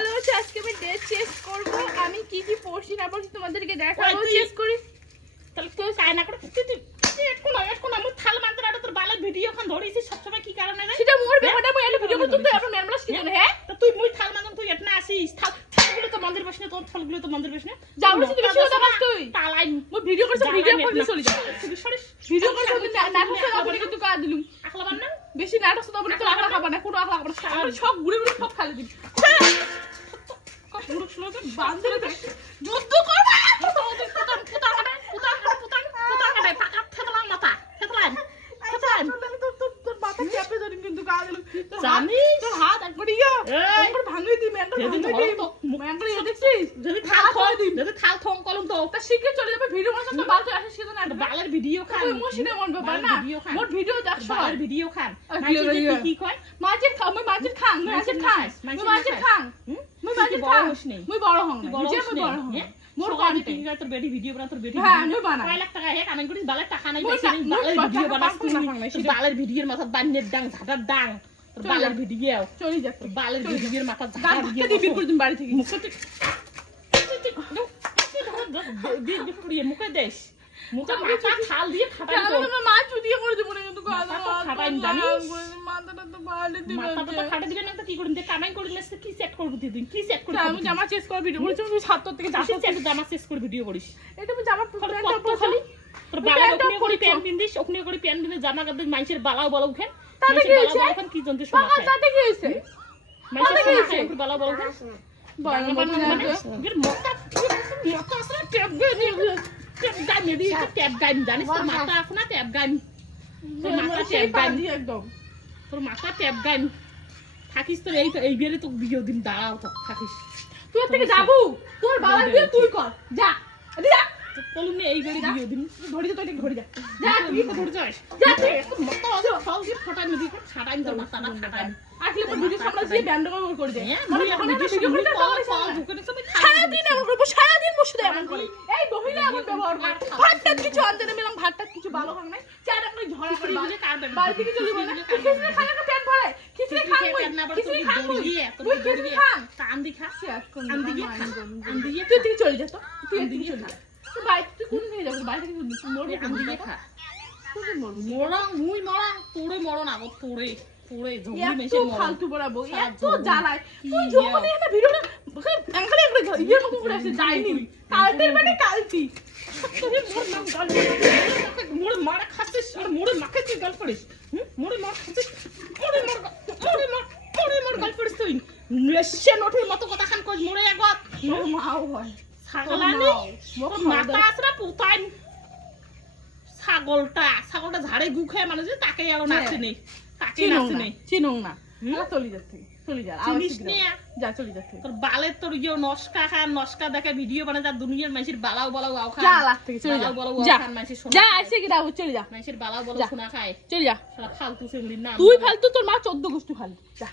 ভালো আছে। আজকে আমি ড্রেস চেঞ্জ করব। আমি কি কি পরছি না পরছি তোমাদেরকে দেখাবো। চেঞ্জ করি তাহলে তুই চাই না করে তুই একটু আমি থাল মানতে না তোর বালের ভিডিও খান ধরেছিস সব সময় কি কারণে রে সেটা মোর ব্যাপারটা মই একটা ভিডিও করতে তো আপনার মেমলা শিখে না। হ্যাঁ তো তুই মই থাল মানতে তুই এটনা আসিস থালগুলো তো মন্দির বসনে তোর থালগুলো তো মন্দির বসনে যাও না তুই বেশি কথা বল তুই। তালাই মই ভিডিও করতে চলে যা। তুই সরিস ভিডিও করতে নাটক সাদা কিন্তু কা দিলুম। আকলা বান না বেশি নাটক সাদা বলে তো আকলা খাবা না, কোনো আকলা খাবা না। আমি সব ঘুরে ঘুরে সব খালি দিই। মুরুখ শুনো তো বান্দরে যুদ্ধ করবা। ভিডিও খান ভিডিও দেখছো ভিডিও খান কি কয় মাছের খাও মই মাছের খাং মাছের খাং মই মাছের খাং মই মাছের খাং মই বড় হং নিজে মই বড় হং মোর কন্টেন্ট তোর বেটি ভিডিও বানা তোর বেটি হ্যাঁ আমি বানাই কয় লাখ টাকা হে কামাই করিস বালের টাকা নাই পয়সা নাই বালের ভিডিও বানাস তুই বালের ভিডিওর মাথা বান্নের ডাং ঝাটার ডাং তোর বালের ভিডিও চলি যা তোর বালের ভিডিওর মাথা গান ঝাটা ধাক্কা দিবি করে দিন বাড়ি থেকে মুখে মুখে দেশ মুখে মাথা খাল দিয়ে খাটাই তো মা চুদিয়ে করে দেব না কিন্তু খাটাই জানিস মাথাটা তো বাড়ি দিবে মাথাটা তো খাটা দিলে না তো কি করিম তে কামাই করিলে কি সেট করব তুই কি সেট করব আমি জামা চেঞ্জ করে ভিডিও করেছি আমি 7 থেকে যাস জামা চেঞ্জ করে ভিডিও করিস এটা আমি জামা কত খালি তোর বালা ওখানে করে প্যান্ট পিন্দিস ওখানে করে প্যান্ট পিন্দে জামা কাপড় মাইছের বালাও বলো ওখানে তাতে কি হইছে এখন কি জন্তে শোনা খায় তাতে কি হইছে মাইছের শোনা খায় ওখানে বালাও বলো ওখানে বাংলা মানে গির মক্কা মক্কা আসলে ট্যাপ গান মেদি ট্যাপ গান জানিস তোর মাথা আছে না ট্যাপ গান তোর মাথা ট্যাপ গান একদম তোর মাথা ট্যাপ গান থাকিস তো এই বিয়েরে তো ভিডিও দিন দাঁড়াও তো থাকিস তুই থেকে যাবো তোর বাবার বিয়ে তুই কর যা যা বলুন না এই গাড়ি ভিডিও দিন ধরে যা তুই ধরে যা যা তুই তো ধরে যাস যা তুই মাথা সব দিয়ে ফাটাই নদী ফাটাই তোর মাথাটা ফাটাই আসলে পর ভিডিও সামনে দিয়ে ব্যান্ড করে দে মানে এখন ভিডিও করে ঢুকে সব সারা দিন এমন করব সারা দিন বসে দেয় এমন করে এই মহিলা এমন ব্যবহার করে ভাতটা কিছু আনতে না মেলাম ভাতটা কিছু ভালো হয় না চাটা করে ঝড়া করে দিলে কার ব্যাপার বাড়ি থেকে চলে যাবে খিচড়ি খানা তো পেট ভরে খিচড়ি খান কই খিচড়ি খান কই তুই খিচড়ি খান কান দিখা কান দিকে কান দিকে তুই থেকে চলে যা তো তুই দিকে চলে যা তুই বাড়ি তুই কোন দিকে যাবি বাড়ি থেকে মোড়ে কান দিকে খা তুই মরং মুই মরং তোরে মরণ আব তোরে তোরে জমি মেশে এত ফালতু বড়াবো এত জ্বালায় তুই যখন একটা ভিডিওটা খালি একটা ইয়ের মতো করে আসে যায়নি কালটির মানে কালটি মোড়ে মারা খাচ্ছিস আর মোড়ে মাকে তুই গল্প করিস মোড়ে মার খাচ্ছিস মোড়ে গল্প করিস তুই নেশে নঠির মতো কথা খান কই মোড়ে একবার মোর মাও হয় ছাগলানি মোর মাথা আসরা পুতাই ছাগলটা ঝাড়ে গু খেয়ে মানে যে তাকে আর নাচে নেই তাকে নাচে নেই চিনুং না চলে যাচ্ছে চলে যা চিনিস নে যা চলে যাচ্ছে তোর বালের তোর ইয়ে নস্কা দেখে ভিডিও বানায় যা দুনিয়ার মানুষের বালাও বলাও আও খায় যা লাগ থেকে চলে যা যা যা আইছে কি দাও চলে যা মানুষের বালাও বলাও শোনা খায় চলে যা সারা ফালতু সেলিন না তুই ফালতু তোর মা 14 গোষ্ঠী ফালতু যা